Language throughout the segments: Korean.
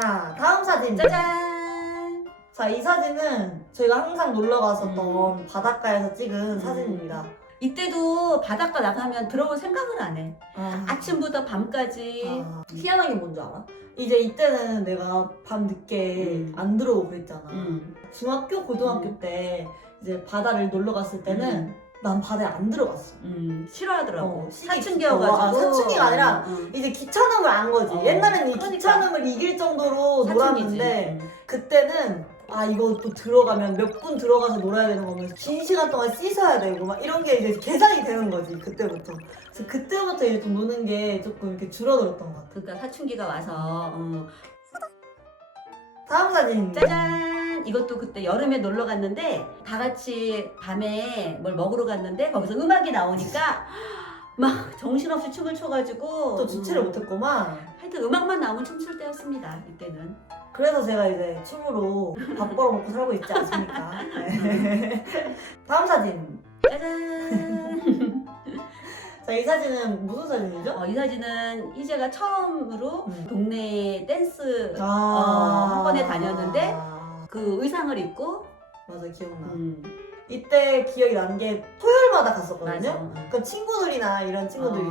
자, 다음 사진. 짜잔! 자, 이 사진은 저희가 항상 놀러 갔었던 바닷가에서 찍은 사진입니다. 이때도 바닷가 나가면 들어올 생각을 안 해. 아, 아침부터 밤까지. 희한한 게 뭔지 알아? 이제 이때는 내가 밤 늦게 안 들어오고 그랬잖아. 중학교, 고등학교 때 이제 바다를 놀러 갔을 때는 난 바다에 안 들어갔어. 싫어하더라고. 시기 사춘기여가지고. 사춘기가 아니라 이제 귀찮음을 안 거지. 옛날에는 이 그러니까. 귀찮음을 이길 정도로 사춘기지. 놀았는데 그때는 이거 또 들어가면 몇 분 들어가서 놀아야 되는 거면서 긴 시간 동안 씻어야 되고 막 이런 게 이제 계산이 되는 거지 그때부터. 그래서 그때부터 이제 좀 노는 게 조금 이렇게 줄어들었던 것 같아. 그러니까 사춘기가 와서. 다음 사진. 짜잔! 이것도 그때 여름에 놀러 갔는데 다 같이 밤에 뭘 먹으러 갔는데 거기서 음악이 나오니까 막 정신없이 춤을 춰가지고 또 주체를 못했구만. 하여튼 음악만 나오면 춤출 때였습니다. 이때는. 그래서 제가 이제 춤으로 밥 벌어먹고 살고 있지 않습니까? 네. 다음 사진. 짜잔! 자, 이 사진은 무슨 사진이죠? 이 사진은 희재가 처음으로 동네 댄스 아. 학원에 다녔는데 그 의상을 입고 맞아, 기억나. 이때 기억이 나는 게 토요일마다 갔었거든요. 맞아. 그럼 친구들이나 이런 친구들이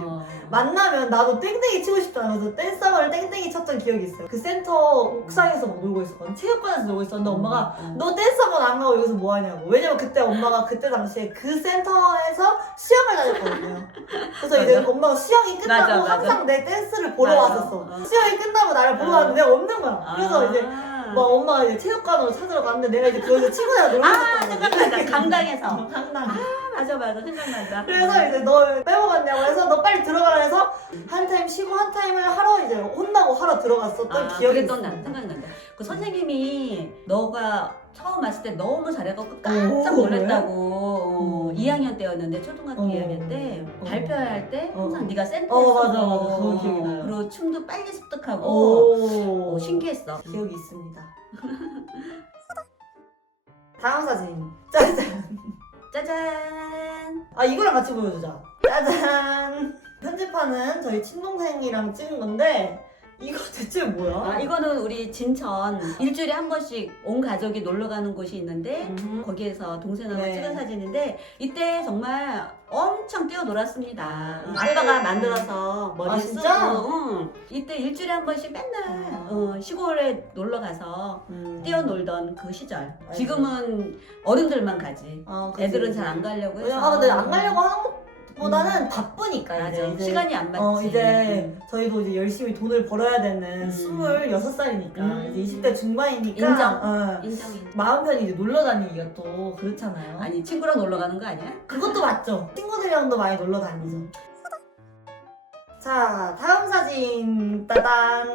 만나면 나도 땡땡이 치고 싶다 그래서 댄서를 땡땡이 쳤던 기억이 있어요. 그 센터 옥상에서 막 놀고 있었거든. 체육관에서 놀고 있었는데 엄마가 너 댄서건 안 가고 여기서 뭐 하냐고. 왜냐면 그때 엄마가 그때 당시에 그 센터에서 수영을 다녔거든요. 그래서 이제 엄마가 수영이 끝나고 맞아. 항상 내 댄스를 보러 맞아. 왔었어. 수영이 끝나고 나를 보러 왔는데 내가 없는 거야. 그래서 이제 막 엄마가 이제 체육관으로 찾으러 갔는데 내가 이제 거기서 친구들이랑 놀고 있었던 거지. 생각난다. 강당에서. 강당. 맞아. 생각난다. 그래서 이제 널 빼먹었냐고 해서 너 빨리 들어가라 해서 한 타임 쉬고 한 타임을 하러 이제 혼나고 하러 들어갔었던 기억이 있어. 생각난다. 그 선생님이 너가 처음 왔을 때 너무 잘해갖고 오, 깜짝 놀랐다고. 2학년 때였는데 초등학교 2학년 때 발표할 때 항상 네가 센터에서 맞아. 그거 기억이 나요. 그리고 춤도 빨리 습득하고 오, 신기했어. 기억이 있습니다. 다음 사진. 짜잔. 짜잔. 이거랑 같이 보여주자. 짜잔. 편집하는 저희 친동생이랑 찍은 건데 이거 대체 뭐야? 이거는 우리 진천 일주일에 한 번씩 온 가족이 놀러 가는 곳이 있는데 거기에서 동생하고 네. 찍은 사진인데 이때 정말 엄청 뛰어놀았습니다. 이때- 아빠가 만들어서 머리 쓰고 진짜? 이때 일주일에 한 번씩 맨날 시골에 놀러 가서 뛰어놀던 그 시절. 지금은 어른들만 가지. 그치, 애들은 그치. 잘 안 가려고 해서. 왜냐면 근데 안 가려고 하는 것보다는 바쁘니까 맞아. 이제 시간이 안 맞지. 이제 저희도 이제 열심히 돈을 벌어야 되는 26살이니까 이제 20대 중반이니까 인정. 인정이. 마음 편히 이제 놀러 다니기가 또 그렇잖아요. 아니 친구랑 놀러 가는 거 아니야? 그것도 맞죠. 친구들이랑도 많이 놀러 다니죠. 자, 다음 사진. 따단.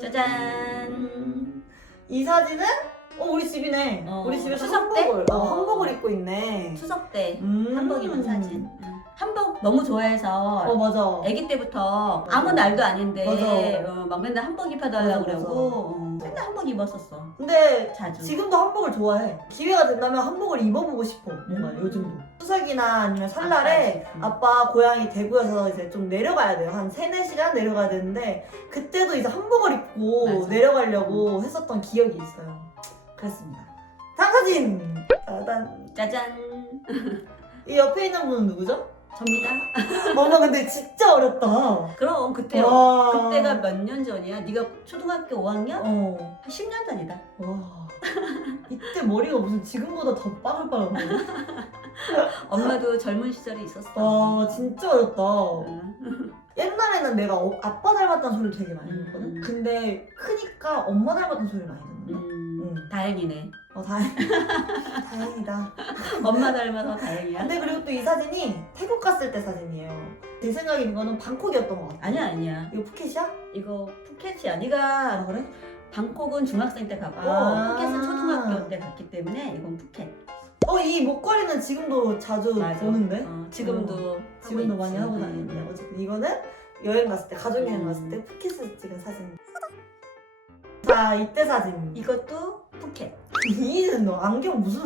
짜잔. 이 사진은 우리 집이네. 우리 집에서 추석 때? 한복을 입고 있네. 추석 때 한복 입은 사진. 한복 너무 좋아해서 맞아. 아기 때부터 맞아. 아무 날도 아닌데 맞아. 막 맨날 한복 입혀달라고 맞아, 그러고 맨날 한복 입었었어. 근데 자주. 지금도 한복을 좋아해. 기회가 된다면 한복을 입어보고 싶어. 뭔가 요즘도. 추석이나 아니면 설날에 아빠 고향이 대구여서 이제 좀 내려가야 돼요. 한 3-4시간 내려가야 되는데 그때도 이제 한복을 입고 맞아. 내려가려고 했었던 기억이 있어요. 그랬습니다. 다음 사진! 따단. 짜잔. 이 옆에 있는 분은 누구죠? 접니다. 엄마 근데 진짜 어렸다. 그럼 그때요. 와. 그때가 몇 년 전이야? 네가 초등학교 5학년? 어. 한 10년 전이다. 와. 이때 머리가 무슨 지금보다 더 빠글빠글하네. 엄마도 젊은 시절이 있었어. 와, 진짜 어렸다. 응. 옛날에는 내가 아빠 닮았다는 소리를 되게 많이 듣거든? 근데 크니까 엄마 닮았다는 소리를 많이 듣는다. 다행이네. 다행이다. 엄마 닮아서 다행이야. 근데 그리고 또 이 사진이 태국 갔을 때 사진이에요. 제 생각에 이거는 방콕이었던 것 같아. 아니야. 이거 푸켓이야? 이거 푸켓이야. 네가 그래? 방콕은 중학생 때 갔고 아. 푸켓은 초등학교 때 갔기 때문에 이건 푸켓. 이 목걸이는 지금도 자주 맞아. 보는데? 지금도 지금도 하고 많이 있지. 하고 다니는데 어쨌든 이거는 여행 갔을 때 가족 여행 갔을 때 푸켓에서 찍은 사진. 자, 이때 사진. 이것도 푸켓. 이는 너 안경 무슨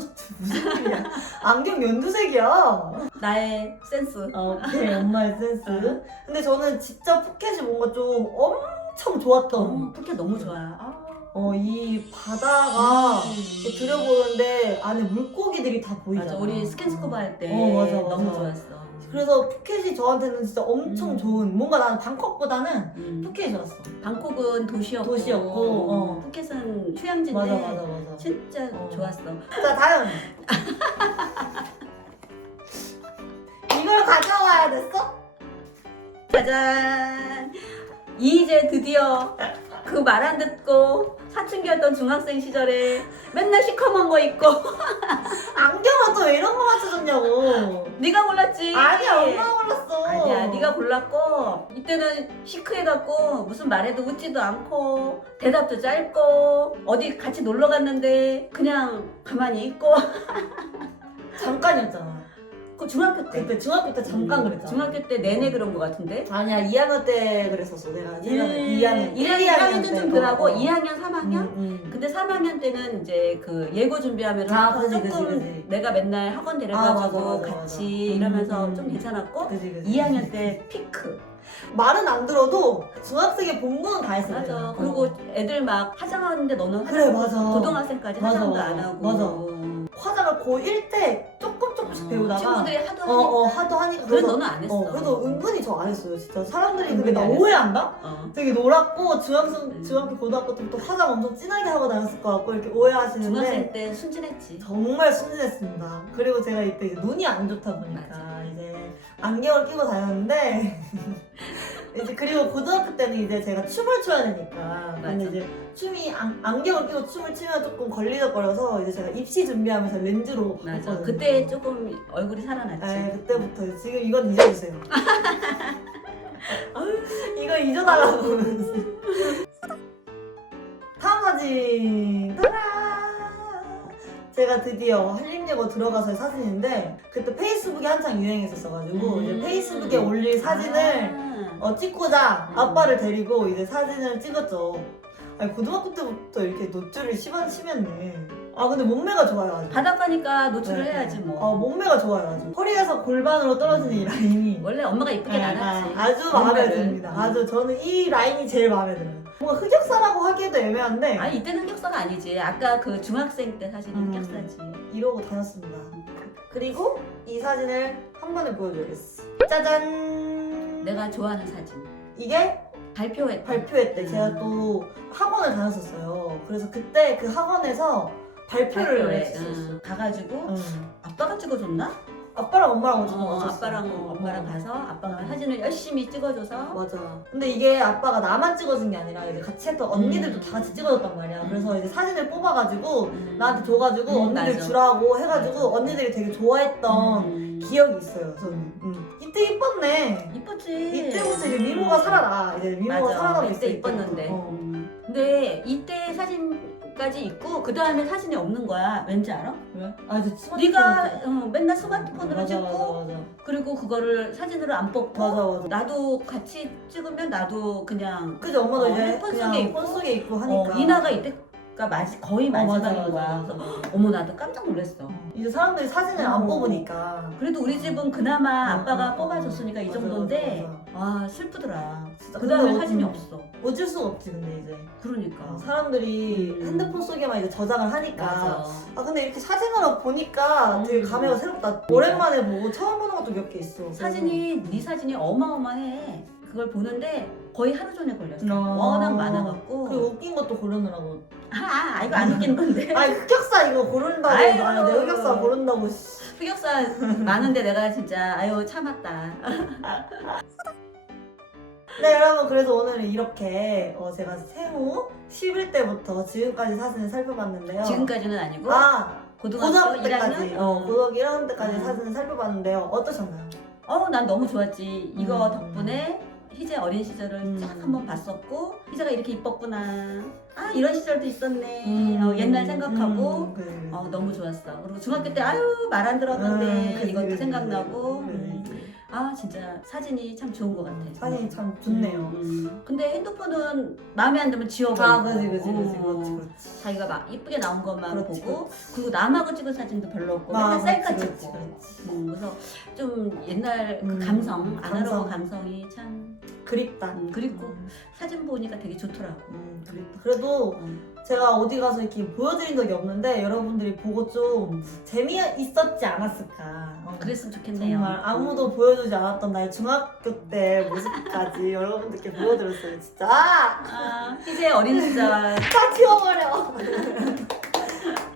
일이야? 안경 연두색이야. 나의 센스. 오케이, 엄마의 센스. 근데 저는 진짜 푸켓이 뭔가 좀 엄청 좋았던. 푸켓 너무 좋아. 이 바다가 음. 이렇게 들여보는데 안에 물고기들이 다 보이잖아. 맞아. 우리 스킨스쿠버 할 때 맞아. 너무 좋았어. 그래서 푸켓이 저한테는 진짜 엄청 좋은, 뭔가 나는 방콕보다는 푸켓이 좋았어. 방콕은 도시였고, 도시였고, 푸켓은 휴양지인데 맞아. 진짜 좋았어. 자, 다음. 이걸 가져와야 됐어? 짜잔! 이제 드디어 그 말 안 듣고 사춘기였던 중학생 시절에 맨날 시커먼 거 입고 안경을 또 왜 이런 거 맞춰줬냐고. 네가 골랐지? 아니야, 엄마가 골랐어. 아니야, 네가 골랐고 이때는 시크해갖고 무슨 말해도 웃지도 않고 대답도 짧고 어디 같이 놀러 갔는데 그냥 가만히 있고 잠깐이었잖아. 그 중학교 때 그때 중학교 때 잠깐 그랬잖아. 중학교 때 내내 그런 거 같은데 아니야, 2학년 때 그랬었어. 내가 2학년. 1학년 때는 좀 덜하고 2학년, 3학년? 근데 3학년 때는 이제 그 예고 준비하면서 그지, 조금 그지. 내가 맨날 학원 데려가지고 맞아. 같이 이러면서 음. 좀 괜찮았고 그지. 2학년 때 피크. 말은 안 들어도 중학생의 본분은 다 했어. 맞아. 내가. 그리고 애들 막 화장하는데 너는 그래, 화장 맞아. 고등학생까지 맞아, 화장도 맞아. 안 하고. 맞아. 화장을 고1 때 조금씩 배우다가 친구들이 하도 하니까. 하도 하니까 그래서 너는 안 했어. 그래도 은근히 저 안 했어요. 진짜 사람들이 근데 은근히 나 안 했어. 오해한다? 되게 놀았고 음. 중학교 고등학교 때부터 화장 엄청 진하게 하고 다녔을 것 같고 이렇게 오해하시는데 중학생 때 순진했지. 정말 순진했습니다. 그리고 제가 이때 이제 눈이 안 좋다 보니까 맞아. 이제 안경을 끼고 다녔는데 이제 그리고 고등학교 때는 이제 제가 춤을 춰야 되니까 근데 맞아. 이제 춤이 안경을 끼고 춤을 추면 조금 걸리적거려서 이제 제가 입시 준비하면서 렌즈로 맞아. 했거든요. 그때 조금 얼굴이 살아났지. 네, 그때부터 지금 이건 잊어주세요. 이거 잊어달라고. 다음 사진. 따라. 제가 드디어 한림예고 들어가서 사진인데 그때 페이스북이 한창 유행했었어가지고 이제 페이스북에 올릴 사진을 찍고자 아빠를 데리고 이제 사진을 찍었죠. 아니 고등학교 때부터 이렇게 노출을 심했네. 아 근데 몸매가 좋아요 아주. 바닷가니까 노출을 네. 해야지 뭐. 몸매가 좋아요 아주. 허리에서 골반으로 떨어지는 이 라인이 원래 엄마가 이쁘게 나눴지. 아주 마음에 몸매를. 듭니다. 아주 저는 이 라인이 제일 마음에 들어요. 뭔가 흑역사라고 하기에도 애매한데 아니 이때는 흑역사가 아니지. 아까 그 중학생 때 사진은 흑역사지. 이러고 다녔습니다. 그리고 이 사진을 한 번에 보여줘야겠어. 짜잔. 내가 좋아하는 사진. 이게 발표회 발표회 때 제가 또 학원을 다녔었어요. 그래서 그때 그 학원에서 발표를 했었어. 가가지고 아빠가 찍어줬나? 아빠랑 엄마랑 찍었어. 아빠랑 엄마랑 가서 아빠가 사진을 열심히 찍어줘서 맞아. 근데 이게 아빠가 나만 찍어준 게 아니라 이제 같이 했던 언니들도 다 같이 찍어줬단 말이야. 그래서 이제 사진을 뽑아가지고 나한테 줘가지고 언니들 맞아. 주라고 해가지고 맞아. 언니들이 되게 좋아했던 기억이 있어요. 저는. 이때 이뻤네. 이뻤지. 이때부터 이제 미모가 살아나. 이제 미모가 맞아. 살아나고 있어. 이때 이뻤는데. 근데 이때 사진까지 있고 그 다음에 사진이 없는 거야. 왠지 알아? 왜? 아 이제 스마트폰. 네가 맨날 스마트폰으로 맞아, 찍고 맞아. 그리고 그거를 사진으로 안 뽑고 맞아. 나도 같이 찍으면 나도 그냥 그지 엄마도 이제 핸드폰 그냥 속에 있고. 폰 속에 있고 하니까. 이나가 이때가 거의 마지막인 거야. 맞아. 어머 나도 깜짝 놀랐어. 이제 사람들이 사진을 안 뽑으니까. 그래도 우리 집은 그나마 아빠가 어, 뽑아줬으니까 이 맞아, 정도인데 맞아. 와 슬프더라. 진짜. 그 다음에 근데 사진이 없어. 어쩔 수가 없지 근데 이제. 그러니까. 사람들이 핸드폰 속에만 이제 저장을 하니까. 맞아. 아 근데 이렇게 사진으로 보니까 되게 감회가 새롭다. 오랜만에 보고 처음 보는 것도 몇 개 있어. 사진이 네 사진이 어마어마해. 그걸 보는데 거의 하루 종일 걸렸어. 아. 워낙 많아갖고. 그리고 웃긴 것도 고르느라고. 이거 안 웃긴 건데. 아니 흑역사 이거 고른다고. 아유. 아니 내 흑역사 고른다고. 흑역사 많은데 내가 진짜 아유 참았다. 네 여러분 그래서 오늘은 이렇게 제가 생후 10일 때부터 지금까지 사진을 살펴봤는데요. 지금까지는 아니고 고등학교 때까지 1학년? 고등학교 1학년 때까지 사진을 살펴봤는데요. 어떠셨나요? 난 너무 좋았지. 이거 음. 덕분에 희재 어린 시절을 쫙 음. 한번 봤었고 희재가 이렇게 이뻤구나. 이런 시절도 있었네. 옛날 생각하고 너무 좋았어. 그리고 중학교 때 아유 말 안 들었는데 그치, 이것도 그치, 생각나고 그치. 아 진짜 사진이 참 좋은 것 같아. 사진이 참 좋네요. 근데 핸드폰은 마음에 안 들면 지워버리고. 아, 그렇지. 자기가 막 이쁘게 나온 것만 그렇지, 보고 그렇지. 그리고 남하고 찍은 사진도 별로 없고 아, 맨날 셀카 그렇지, 찍고. 그렇지. 그래서 좀 옛날 그 감성, 아날로그 감성이 참 그립다. 그립고 사진 보니까 되게 좋더라고. 그립다. 그래도 제가 어디 가서 이렇게 보여드린 적이 없는데 여러분들이 보고 좀 재미있었지 않았을까. 그랬으면 좋겠네요. 정말 아무도 보여주지 않았던 나의 중학교 때 모습까지 여러분들께 보여드렸어요. 진짜. 아, 이제 어린 시절. 다 지워버려.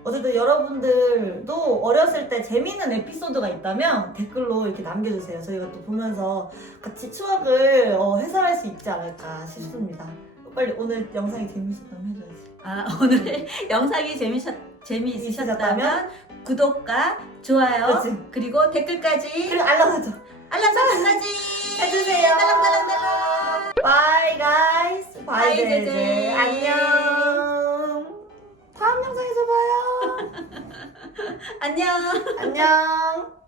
어쨌든 여러분들도 어렸을 때 재미있는 에피소드가 있다면 댓글로 이렇게 남겨주세요. 저희가 또 보면서 같이 추억을 해설할 수 있지 않을까 싶습니다. 빨리 오늘 영상이 재밌었다면 해줘야지. 아, 오늘 영상이 재미있으셨다면 구독과 좋아요 그렇지. 그리고 댓글까지 그리고 알람 설정 알람 설정까지 해주세요. 딸랑딸랑딸랑. Bye guys. Bye, Bye 제제. 제제. 안녕. 다음 영상에서 봐요. 안녕. 안녕.